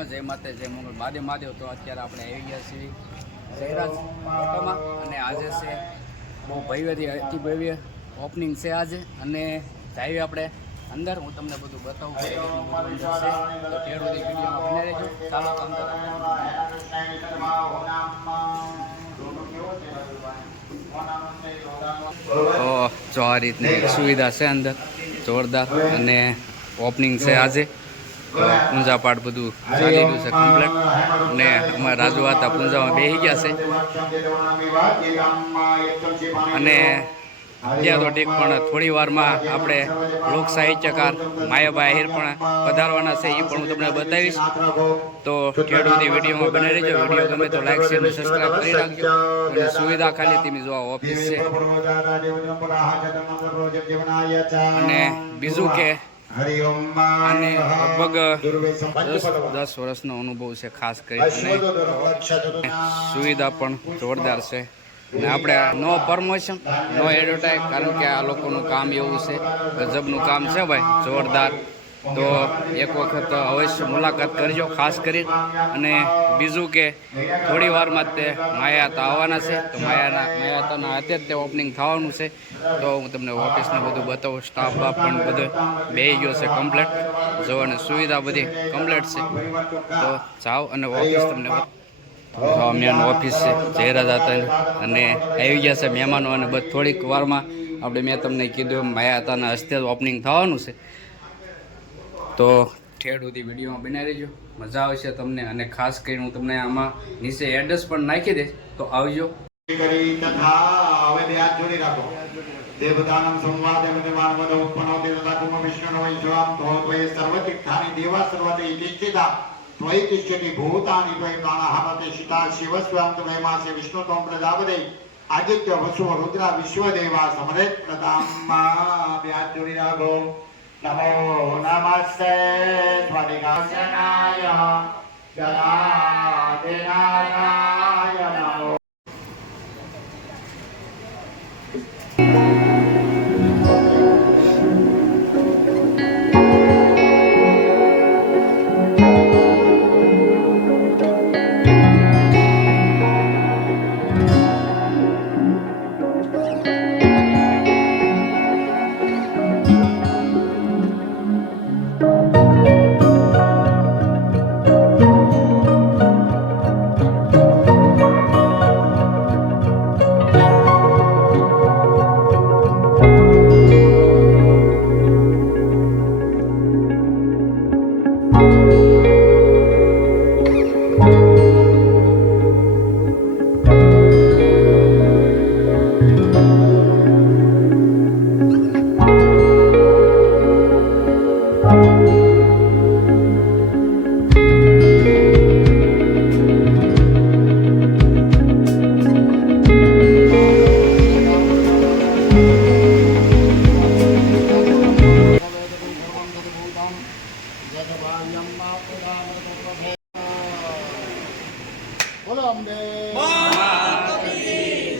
બધાને જય માતા જય મંગળ મહાદેવ. તો અત્યારે આપણે આવી ગયા છીએ જયરાજ ઓટોમાં અને આજે છે બહુ ભવ્યથી અતિ ભવ્ય ઓપનિંગ છે આજે અને જઈએ આપણે અંદર. હું તમને બધું બતાવું કે તો તેર બધી વિડીયોમાં બની રહેજો. ચાલો તો અંદર તો જો આ રીતની સુવિધા છે અંદર જોરદાર અને ઓપનિંગ છે આજે. પૂંજા પાઠ બધું ચાલી રહ્યું છે કમ્પ્લેટ અને અમારા રાજુ હતા પૂંજામાં બેસી ગયા છે અને ત્યાં તો ઠીક પણ થોડી વારમાં આપણે લોક સાહિત્યકાર માયાભાઈ આહિર પણ પધારવાના છે. એ પણ હું તમને બતાવીશ. તો ખેડૂતી વિડીયોમાં બની રહેજો. વિડીયો ગમે તો લાઈક શેર અને સબસ્ક્રાઈબ કરી રાખજો. અને સુવિધા ખાલી તમે જો ઓફિસ છે અને બીજું કે અને લગભગ 10 વર્ષનો અનુભવ છે ખાસ કરીને. સુવિધા પણ જોરદાર છે ને આપણે નો પ્રમોશન નો એડવર્ટાઇઝ, કારણ કે આ લોકોનું કામ એવું છે, ગજબનું કામ છે ભાઈ, જોરદાર. તો એક વખત અવશ્ય મુલાકાત કરજો ખાસ કરી. અને બીજું કે થોડી વારમાં જ તે માયાતા આવવાના છે. તો માયાતાના અત્યારે તે ઓપનિંગ થવાનું છે. તો હું તમને ઓફિસને બધું બતાવું. સ્ટાફ બાફ પણ બધો બેસી ગયો છે કમ્પ્લેટ જો, અને સુવિધા બધી કમ્પ્લેટ છે. તો જાઓ અને ઓફિસ તમને મેન ઓફિસ છે જયરાજ હતા અને આવી ગયા છે મહેમાનો. અને બસ થોડીક વારમાં આપણે મેં તમને કીધું માયાતાના હસ્તે ઓપનિંગ થવાનું છે. તો ઠેઠ સુધી વિડીયોમાં બનાવી રહેજો, મજા આવશે તમને. અને ખાસ કરીને હું તમને આમાં નીચે એડ્રેસ પણ નાખી દઈશ, તો આવજો. देवतानं संवादे विद्यमानवद उत्पन्नोति तथा कुम विष्णुः वैश्वां तोत्वये सर्वतीर्थानि देवा सर्वते इतिष्ठिता त्वयि तिष्ठति भूतानि त्वयि प्राणः शिता शिवस्वां त्वयि मासे विष्णु त्वं प्रजापते आदित्य वसु रुद्र विश्वदेवा समरेत् प्रताम्मा व्याजुरि राघो नमो नमस्ते त्वनिगासनाय जनादिनाराय नमो. बोलो अम्बे माता की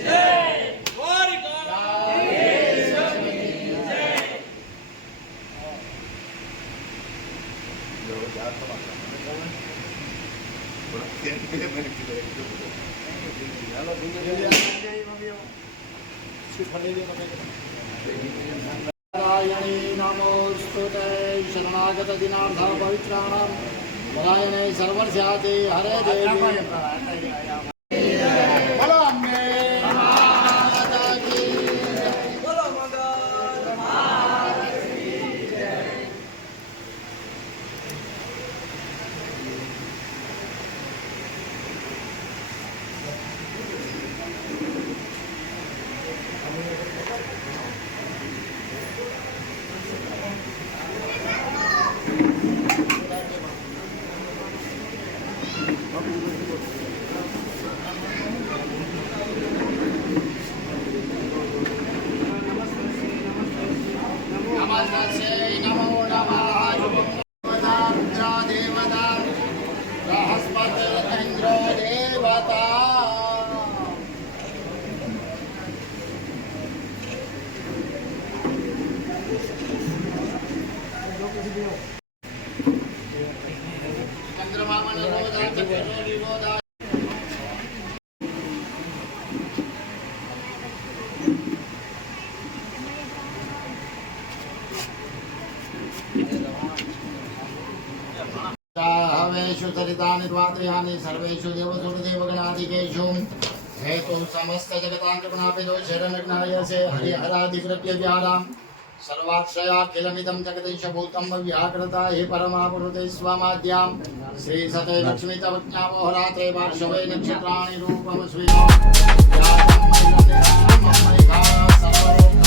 जय, नारायणी नमोस्तुते शरणागत दिनार्थ पवित्राणां नारायणे सर्वर्ष्याते हरे देवी बोलो अम्बे माता की बोलो मंगल माता की जय. सरितानि द्वात्रयानि सर्वेषु देवसु देवगणाधिकेषु हेतु समस्त जगतांतपनापितो शरणग्नाय से हरिहरादिप्रत्य व्याराम सर्वाक्षयाखिलमिदं जगदीशभूतं व्याकृता हि परमापुरुते स्वमाद्यां श्री सते लक्ष्मी तवज्ञामोहरात्रे वार्षवे नक्षत्राणि रूपं स्वीयो यातं मयिका सर्वलोकं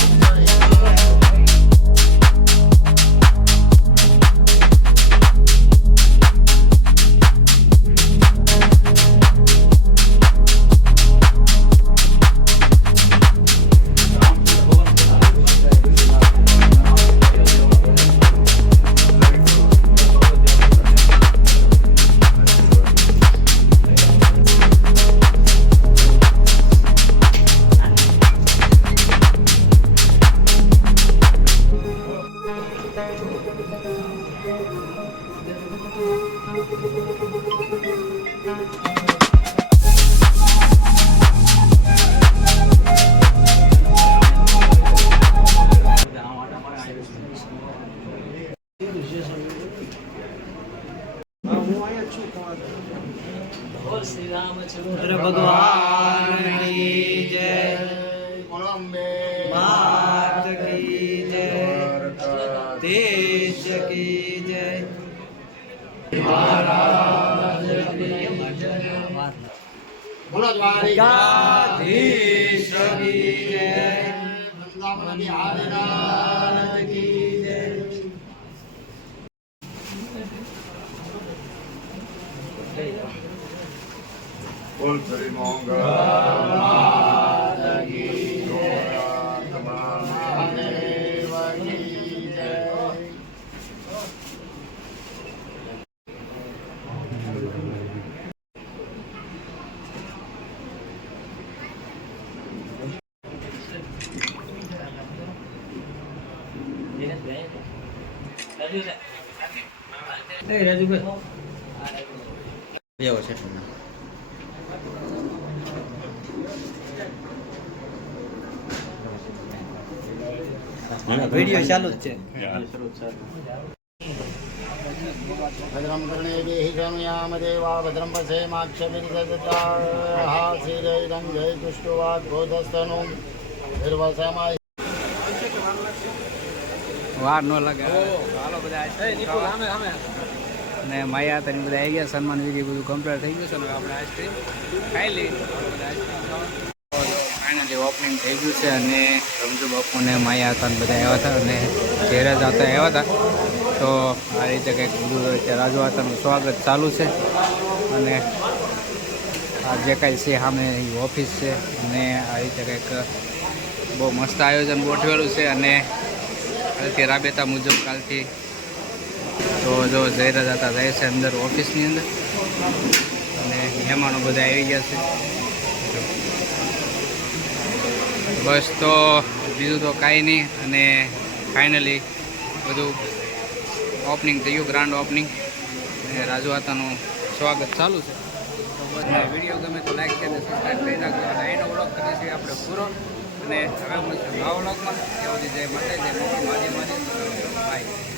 श्री भगवान की जय, कोलंबे मात की जय, देश की जय, महाराज की बोलो द्वारिकाधीश देश की जय, वृंदावन बिहारी लाल की जय। बोल श्री मंगल महादेव की जय। વિડિયો ચાલુ જ છે. भद्रं कर्णेभिः शृणुयाम देवा भद्रं पश्येमाक्षभिर्दधाः श्रीरैरं जयतुष्टुवाग्बोधस्तनुं निर्वसमाय વાર ન લાગે હાલો બધા ને માયા તને બધા આવી ગયા સન્માન વિધિ બધું કમ્પ્લીટ થઈ ગયું છે ને હવે આપણે આઈસ્ક્રીમ ખાઈ લઈએ ફાઇનલી ઓપનિંગ થઈ ગયું છે અને રમજુ બાપુને માયા હતા ને બધા આવ્યા હતા અને જયરાજ હતા આવ્યા હતા તો આ રીતે કંઈક બધું અત્યારે રાજુ હતાનું સ્વાગત ચાલુ છે અને આ જે કાંઈ છે સામે ઓફિસ છે અને આ રીતે કંઈક બહુ મસ્ત આયોજન ગોઠવેલું છે અને કાલથી રાબેતા મુજબ કાલથી તો જો જયરાજ હતા જાય છે અંદર ઓફિસની અંદર અને મહેમાનો બધા આવી ગયા છે બસ તો બીજું તો કાંઈ નહીં અને ફાઇનલી બધું ઓપનિંગ થયું ગ્રાન્ડ ઓપનિંગ અને રાજુ હતાનું સ્વાગત ચાલુ છે તો બસ વિડીયો ગમે તો લાઈક કરીને સબસ્ક્રાઈબ કરી નાખજો અને અહીંનો વ્લોગ કરીએ છીએ આપણે પૂરો અને હવે મળશે નવા વ્લોગમાં ત્યાં સુધી જય માતા જય મોકલ માજી બાય.